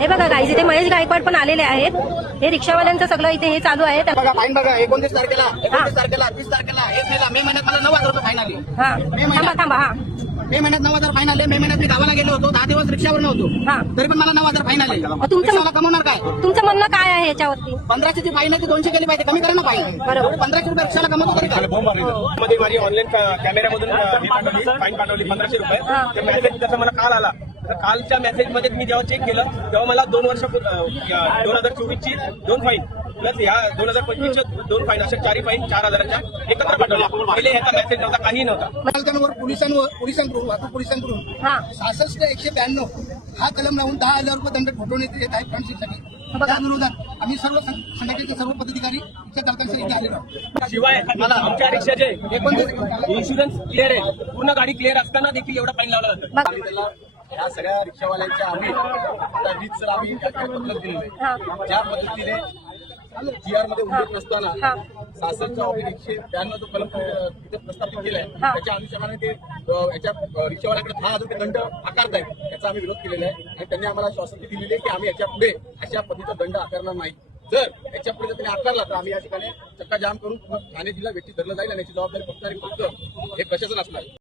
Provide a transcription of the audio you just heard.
हे बघा गाईज, इथे महेश गायकवाड पण आलेले आहेत. हे रिक्षावाल्यांचं सगळं इथे हे चालू आहे. बघा फाईन बघा 29 तारखेला 30 तारखेला 1 मे महिन्यात मला 9,000 रुपये फाईन आली. हा थांबा हा मे महिन्यात 9,000 फाईन आले. मे महिन्यात मी गावाला गेलो होतो, 10 दिवस रिक्षावर नव्हतो, हा तरी पण मला 9,000 फाईन आले. तुमचं रिक्षावाला कमवणार काय? तुमचं म्हणणं काय आहे याच्यावरती? 1500 ची फाईन आहे ती 200 केली पाहिजे, कमी करा ना फाईन. बरोबर. 1500 रुपये रिक्षाला कमवतो तरी काय? मध्ये माझी ऑनलाईन कॅमेऱ्यामधून फाईन पाठवली 1500 रुपये. ते मेसेज त्याचा मला काल आला. तर कालच्या मेसेजमध्ये मी जेव्हा चेक केलं तेव्हा मला 2 वर्ष 2024 ची 2 फाईन प्लस या 2025 च्या 2 फाईन, अशा 4 फाईन 4,000च्या एकत्र पाठवल्या. पहिले ह्याचा मेसेज नव्हता, काही नव्हता. त्यामुळे पोलिसांकडून वाहतूक पोलिसांकडून 66,192 हा कलम लावून 10,000 रुपये दंड ठोठवण्यात येत आहे फ्रंटशीटसाठी. त्या विरोधात आम्ही सर्व संघटनेचे सर्व पदाधिकारी चालकांच्या इथे आलेलो आहोत. शिवाय मला आमच्या रिक्षाचे इन्शुरन्स क्लिअर आहे, पूर्ण गाडी क्लिअर असताना देखील एवढा फाईन लावला जातो. या सगळ्या रिक्षावाल्यांच्या आम्ही आता वीज आम्ही पत्रक दिलेलं आहे. ज्या पद्धतीने GR मध्ये उल्लेख नसताना 66/192 जो कलम तिथे प्रस्थापित केलाय त्याच्या अनुषंगाने ते याच्या रिक्षावाल्याकडे 10,000 रुपये दंड आकारतायत. याचा आम्ही विरोध केलेला आहे आणि त्यांनी आम्हाला शासनाने दिलेली आहे की आम्ही याच्या पुढे अशा पद्धतीचा दंड आकारणार नाही. जर याच्या पुढे त्यांनी आकारला तर आम्ही या ठिकाणी चक्का जाम करून ठाणे जिल्हा व्यक्ती धरलं जाईल आणि याची जबाबदारी फक्त आणि फक्त हे प्रशासन असणार.